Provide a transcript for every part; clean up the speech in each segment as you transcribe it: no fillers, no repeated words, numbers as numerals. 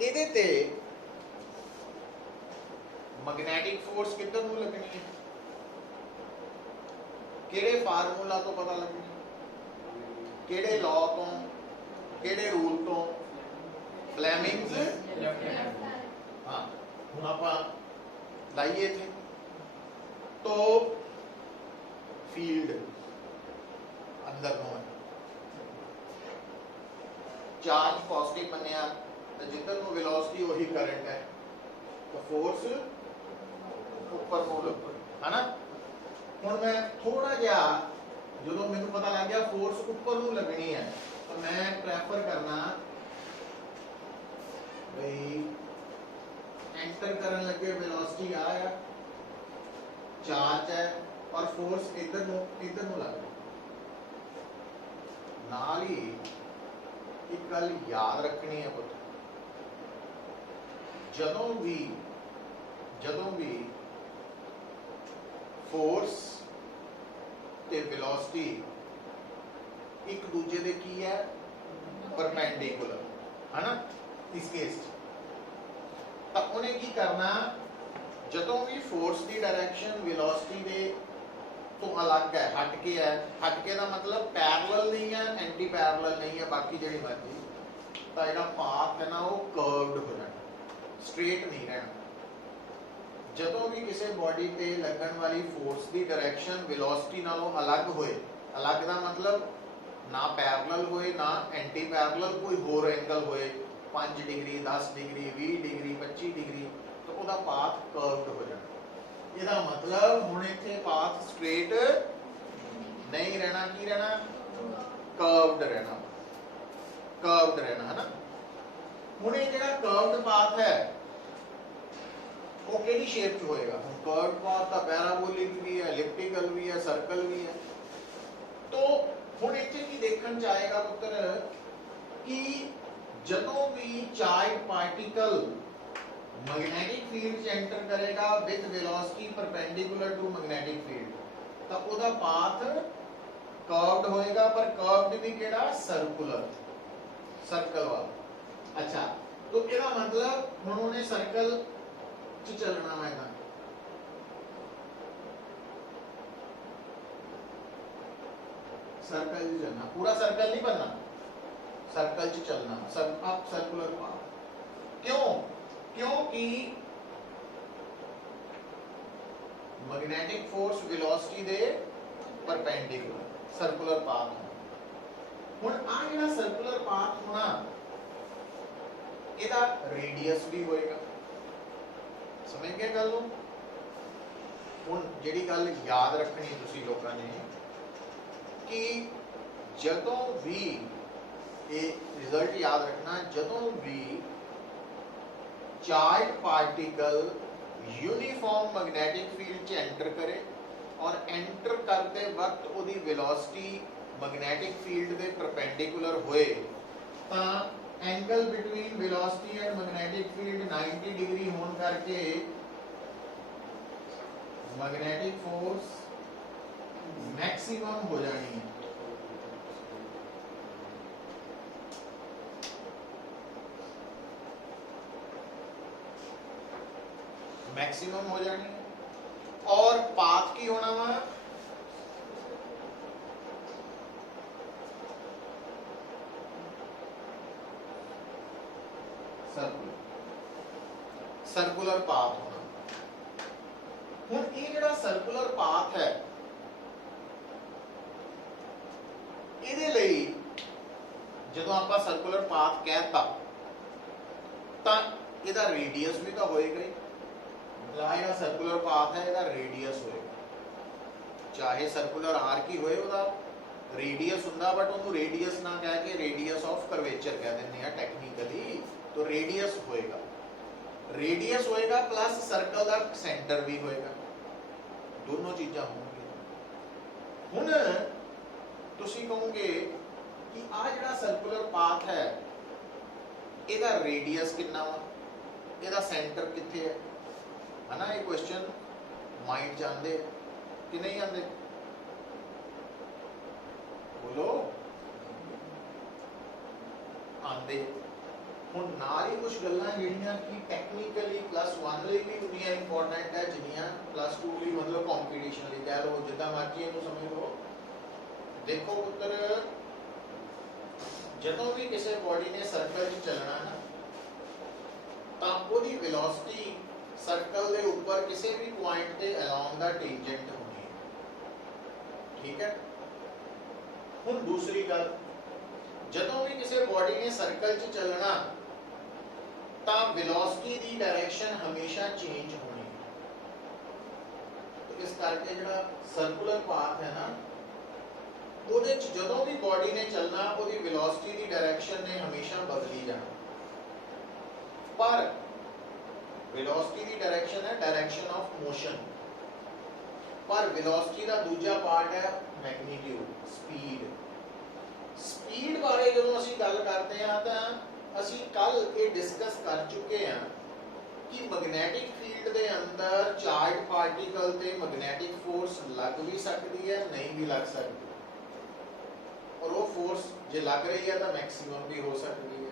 ਇਹਦੇ ਤੇ magnetic force ਕਿੱਧਰ ਨੂੰ ਲੱਗਣੀ ਹੈ, ਕਿਹੜੇ ਫਾਰਮੂਲਾ ਤੋਂ ਪਤਾ ਲੱਗਣੀ, ਕਿਹੜੇ ਲਾਅ ਤੋਂ, ਕਿਹੜੇ ਰੂਲ ਤੋਂ, ਫਲੈਮਿੰਗਸ। हाँ ਹੁਣ ਆਪਾਂ ਲਾਈਏ ਇੱਥੇ तो फील्ड अंदर ਨੂੰ ਹੈ, चार्ज पॉजिटिव बनया तो जिधर ਨੂੰ वेलोसिटी वही करंट है, तो फोर्स ऊपर ਨੂੰ लगू है ना। ਹੁਣ मैं थोड़ा जिहा ਜਦੋਂ ਮੈਨੂੰ पता लग गया फोर्स ऊपर ਨੂੰ लगनी है तो मैं प्रेफर करना भाई एंटर करन लगे वेलोसिटी आ चार्ज है और फोर्स इधर ਨੂੰ ਲੱਗ ਰਿਹਾ। ਨਾਲ ਹੀ ਇੱਕ ਗੱਲ ਯਾਦ ਰੱਖਣੀ ਹੈ ਪੁੱਤ, ਜਦੋਂ ਵੀ फोर्स ਤੇ वेलोसिटी ਇੱਕ ਦੂਜੇ ਦੇ ਕੀ ਹੈ, परपेंडिकुलर है ना। इस केस ਤਾਂ ਉਹਨੇ ਕੀ ਕਰਨਾ, ਜਦੋਂ ਵੀ फोर्स की डायरेक्शन वेलोसिटी दे तो अलग है, हट के है, हट के का मतलब पैरेलल नहीं है, एंटी पैरेलल नहीं है, बाकी जी मर्जी तो जो पाथ है ना वो कर्व्ड हो जाना, स्ट्रेट नहीं रहना। ਜਦੋਂ भी किसी बॉडी पे लगन वाली फोर्स की डायरेक्शन वेलोसिटी नालों अलग होए, अलग का मतलब ना पैरेलल होए ना एंटी पैरेलल, कोई होर एंगल होए 5 डिग्री 10 डिग्री 20 डिग्री 25 डिग्री, तो उसका पाथ कर्व्ड हो जाना। ਇਹਦਾ मतलब ਹੁਣ ਇੱਥੇ पाथ स्ट्रेट नहीं रहना, की रहना, कर्व्ड रहना, कर्व्ड रहना है ना। ਹੁਣ ਇਹ ਜਿਹੜਾ कर्व्ड पाथ है वो ਕਿਹੜੀ शेप ਚ ਹੋਏਗਾ, ਹੁਣ कर्व्ड पाथ ਤਾਂ पैराबोलिक भी है, एलिप्टिकल भी है, सर्कल भी है। तो ਹੁਣ ਇੱਥੇ ਕੀ ਦੇਖਣ ਚ ਆਏਗਾ ਪੁੱਤਰ कि ਜਦੋਂ ਵੀ ਚਾਰਜ पार्टिकल मैग्नेटिक फील्ड च एंटर करेगा with velocity perpendicular to magnetic field, तो उसका पाथ कर्व्ड होएगा, पर कर्व्ड भी केड़ा, सर्कुलर, सर्कल वाला। अच्छा तो इसका मतलब हुण उन्हें सर्कल च चलना है, सर्कल च चलना, पूरा सर्कल नहीं बनना, सर्कल च चलना, अब सर्कुलर पाथ। क्यों, क्योंकि मैग्नेटिक फोर्स वेलोसिटी दे परपेंडिकुलर सर्कुलर पाथ है। हुण आ जेड़ा सर्कुलर पाथ होना ਇਹਦਾ रेडियस भी होएगा, समझ गए गल ਨੂੰ। ਹੁਣ ਜਿਹੜੀ ਗੱਲ याद रखनी ਤੁਸੀਂ ਲੋਕਾਂ ने कि ਜਦੋਂ भी ये रिजल्ट याद रखना, ਜਦੋਂ भी charge particle uniform magnetic field च एंटर करे और एंटर करते वक्त उसकी वेलोसिटी मैग्नेटिक फील्ड के परपेंडिकुलर होए, तो angle between velocity and magnetic field 90 degree होने करके मैग्नेटिक फोर्स मैक्सिमम हो जानी है। मैक्सिमम हो जानी है और पाथ की होना वा सर्कुलर, सर्कुलर पाथ होना। हुण ये जिहड़ा सर्कुलर पाथ है इहदे लई जदों आपां सर्कुलर पाथ कहता तां इहदा रेडियस भी तो होएगा ही, ਜਿਹੜਾ सर्कुलर पाथ है ਇਹਦਾ रेडियस होएगा, चाहे सर्कुलर आर्क ही होए ਉਹਦਾ रेडियस ਹੁੰਦਾ, बट ਉਹਨੂੰ रेडियस ना कह के रेडियस ऑफ कर्वेचर कह ਦਿੰਦੇ ਆ टेक्निकली। तो रेडियस होएगा, रेडियस होएगा प्लस सर्कल का सेंटर भी होएगा, दोनों चीज़ां होंगी। हुण तुसीं कहोगे कि आ जिहड़ा सर्कुलर पाथ है ਇਹਦਾ रेडियस कितना वा, ਇਹਦਾ सेंटर कित्थे है ना। ये क्वेश्चन माइंड जाते कि नहीं आते, बोलो आते। हुण नाल ही कुछ गल्लां जिहड़ियां कि टैक्नीकली +1 ਲਈ भी उन्नियां इंपॉर्टेंट है जिन्नियां +2 ਲਈ मतलब कंपीटीशन ਲਈ कह लो जिद्दां मर्जी इहनूं समझ लो। देखो पुत्र जदों भी किसी बॉडी ने सर्कल च चलना ना तां ओहदी वेलोसिटी सर्कल दे ऊपर किसी भी पॉइंट ते अलोंग द टेंजेंट होनी है। ठीक है। हुण दूसरी गल जदों भी किसी बॉडी ने सर्कल च चलना तां वेलोसिटी दी डायरेक्शन हमेशा चेंज होनी है। तो इस करके जिहड़ा सर्कुलर पाथ है ना ਉਹਦੇ ਚ ਜਦੋਂ ਵੀ ਬੋਡੀ ਨੇ ਚੱਲਣਾ ਉਹਦੀ ਵੈਲੋਸਿਟੀ ਦੀ ਡਾਇਰੈਕਸ਼ਨ ਨੇ ਹਮੇਸ਼ਾ ਬਦਲੀ ਜਾਣਾ। ਪਰ ਵੈਲੋਸਿਟੀ ਦੀ ਡਾਇਰੈਕਸ਼ਨ ਹੈ ਡਾਇਰੈਕਸ਼ਨ ਆਫ ਮੋਸ਼ਨ, ਪਰ ਵੈਲੋਸਿਟੀ ਦਾ ਦੂਜਾ ਪਾਰਟ ਹੈ ਮੈਗਨੀਟਿਊਡ ਸਪੀਡ। ਸਪੀਡ ਬਾਰੇ ਜਦੋਂ ਅਸੀਂ ਗੱਲ ਕਰਦੇ ਹਾਂ ਤਾਂ ਅਸੀਂ ਕੱਲ ਇਹ ਡਿਸਕਸ ਕਰ ਚੁੱਕੇ ਹਾਂ ਕਿ ਮੈਗਨੈਟਿਕ ਫੀਲਡ ਦੇ ਅੰਦਰ ਚਾਰਜ ਪਾਰਟੀਕਲ ਤੇ ਮੈਗਨੈਟਿਕ ਫੋਰਸ ਲੱਗ ਵੀ ਸਕਦੀ ਹੈ ਨਹੀਂ ਵੀ ਲੱਗ ਸਕਦੀ और वो फोर्स जे लग रही है तो मैक्सिमम भी हो सकती है।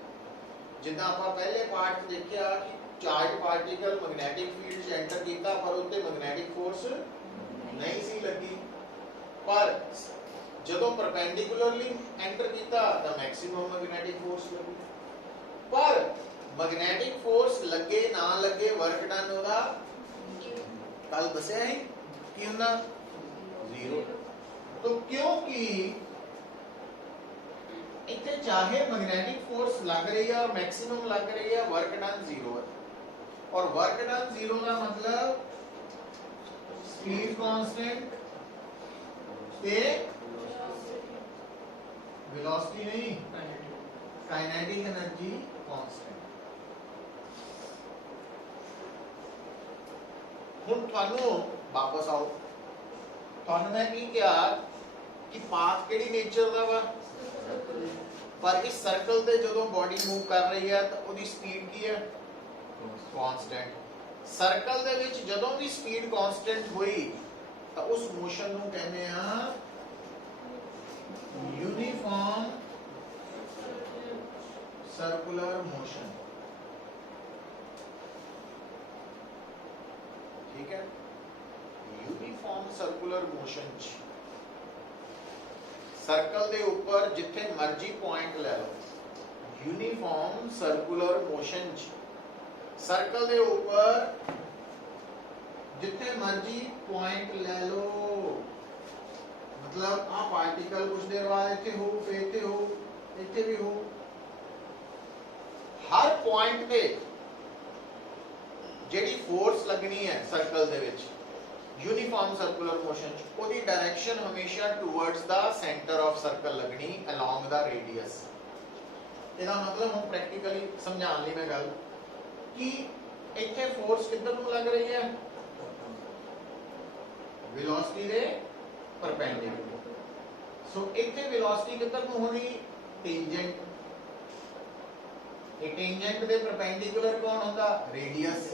जिदा आप पहले पार्ट देखिया कि चार्ज पार्टिकल मैग्नेटिक फील्ड च एंटर किया पर उत्ते मैग्नेटिक फोर्स नहीं सी लगी, पर जदों परपेंडिकुलरली एंटर किया तो मैक्सिमम मैग्नेटिक फोर्स लगी। पर मैग्नेटिक फोर्स लगे ना लगे वर्क डन होदा कल दसिया ही कि होंदा 0। तो क्योंकि इतने चाहे मैग्नेटिक फोर्स लग रही है और मैक्सिमम लग रही है वर्क डन 0 है। और वर्क डन 0 का मतलब स्पीड कांस्टेंट पे वेलोसिटी नहीं काइनेटिक एनर्जी कांस्टेंट। हुण थानू वापस आओ थानू मैं की क्या कि पाथ केड़ी नेचर दा वा पर इस सर्कल ते जदों बॉडी मूव कर रही है तो उसकी स्पीड की है कांस्टेंट। सर्कल दे विच जदों भी स्पीड कांस्टेंट हुई तो उस मोशन नूं कहने आ यूनिफॉर्म सर्कुलर मोशन। ठीक है। यूनिफॉर्म सर्कुलर मोशन सर्कल दे ऊपर जिथे मर्जी पॉइंट ले लो यूनिफॉर्म सर्कुलर मोशन सर्कल दे ऊपर जिथे मर्जी पॉइंट ले लो मतलब आ पार्टिकल कुछ देर बाद इथे हो फिर इथे भी हो हर पॉइंट पे जेडी फोर्स लगनी है सर्कल दे विच यूनिफॉर्म सर्कुलर मोशन ओदी डायरेक्शन हमेशा towards the centre of circle लगनी अलोंग द रेडियस। ਇਹਦਾ मतलब हम प्रैक्टिकली समझाने ਲਈ मैं गल कि ਇੱਥੇ फोर्स किधर ਨੂੰ लग रही है वेलोसिटी ਦੇ परपेंडिकुलर। सो ਇੱਥੇ वेलोसिटी किधर ਨੂੰ होनी टेंजेंट। ਇਹ टेंजेंट ਦੇ परपेंडिकुलर कौन होता रेडियस।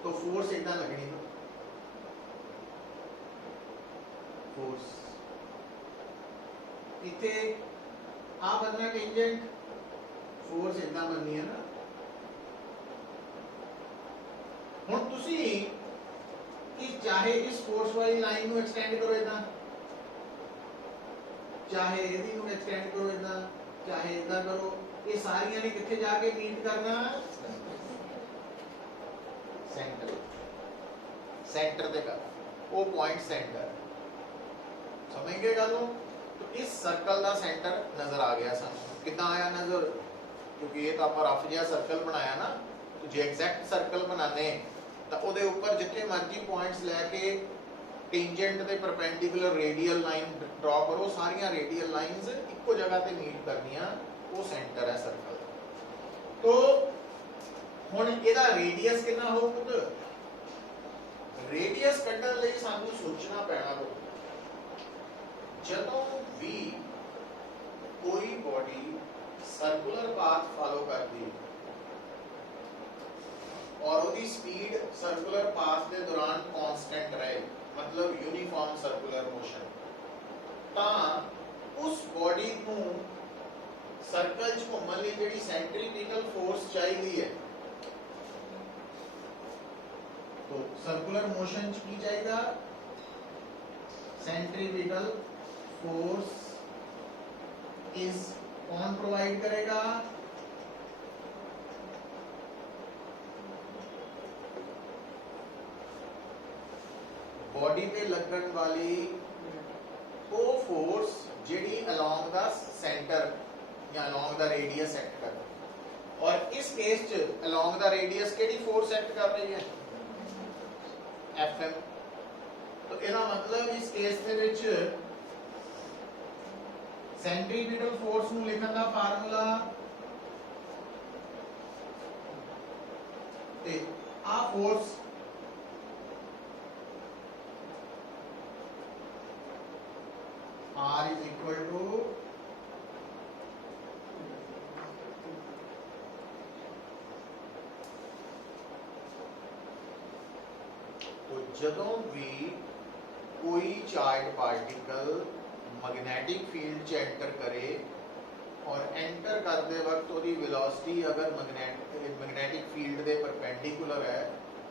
तो फोर्स इतना लगनी फोर्स इथे आ बनना टेंजेंट फोर्स इतना बननी है ना। हुण तुसी कि चाहे इस फोर्स वाली लाइन को एक्सटेंड करो इतना चाहे इहदी को एक्सटेंड करो इतना चाहे इतना करो ये सारियां ने किथे जाके मीट करना सेंटर सेंटर दे का वो पॉइंट सेंटर समझ गए गल। तो इस सर्कल का सेंटर नजर आ गया सानू कितना आया नजर क्योंकि ये तो आप रफ जिहा सर्कल बनाया ना तो जे एग्जैक्ट सर्कल बनाने तो उहदे ऊपर जिथे मर्जी पॉइंट्स लैके टेंजेंट दे परपेंडिकुलर रेडियल लाइन ड्रॉ करो सारियां रेडियल लाइंस इक्को जगह ते मीट करनियां वो सेंटर है सर्कल। तो हुण इहदा रेडियस कितना होਊ रेडियस कढण लई सानू सोचना पैना होਊ जदों भी कोई बॉडी सर्कुलर पाथ फॉलो करती और उसकी स्पीड सर्कुलर पाथ के दौरान कांस्टेंट रहे मतलब यूनिफॉर्म सर्कुलर मोशन ता उस बॉडी को सर्कल च घूमण लई जिहड़ी सेंट्रीपिटल फोर्स चाहिए सर्कुलर मोशन च की चाहिए सेंट्रीपिटल फोर्स इज कौन प्रोवाइड करेगा बॉडी पे लगन वाली वो फोर्स जिहड़ी अलोंग द सेंटर या अलोंग द रेडियस एक्ट कर और इस केस च अलोंग द रेडियस केड़ी फोर्स एक्ट कर रही है एफएम तो इसका मतलब इस केस दे विच सेंट्रीपिटल फोर्स ਨੂੰ ਲਿਖਣ ਦਾ ਫਾਰਮੂਲਾ ਤੇ ਆ force R is equal to तो जदों भी कोई चार्ज पार्टिकल मैग्नेटिक फील्ड च एंटर करे और एंटर करते वक्त उसकी वेलोसिटी अगर मैग्नेटिक फील्ड के परपेंडिकुलर है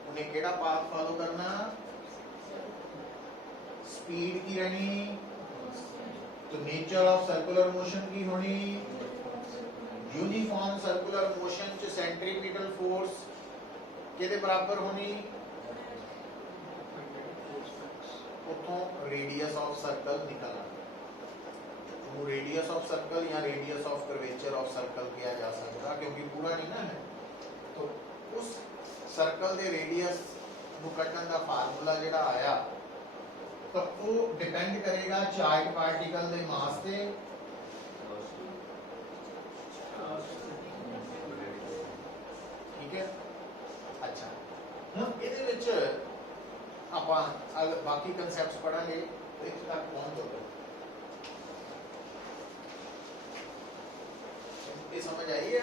उन्हें केड़ा पाथ फॉलो करना स्पीड की रहनी तो नेचर ऑफ सर्कुलर मोशन की होनी यूनिफॉर्म सर्कुलर मोशन च सेंट्रीपिटल फोर्स केदे बराबर होनी उतों रेडियस ऑफ सर्कल निकलना तो रेडियस ऑफ सर्कल या radius of curvature of circle किया जा सकता क्योंकि पूरा नहीं ना है तो उस सर्कल के रेडियस ਨੂੰ ਕੱਢਣ ਦਾ ਫਾਰਮੂਲਾ ਜਿਹੜਾ ਆਇਆ तो वो डिपेंड करेगा चार्ज पार्टिकल के मास पे ठीक है अच्छा हम ਇਹਦੇ ਵਿੱਚ ਆਪਾਂ ਬਾਕੀ ਕਨਸੈਪਟਸ ਪੜਾਂਗੇ ਇੱਥੇ ਤੱਕ ਪਹੁੰਚ ਜਾਓ ਇਹ ਸਮਝ आई है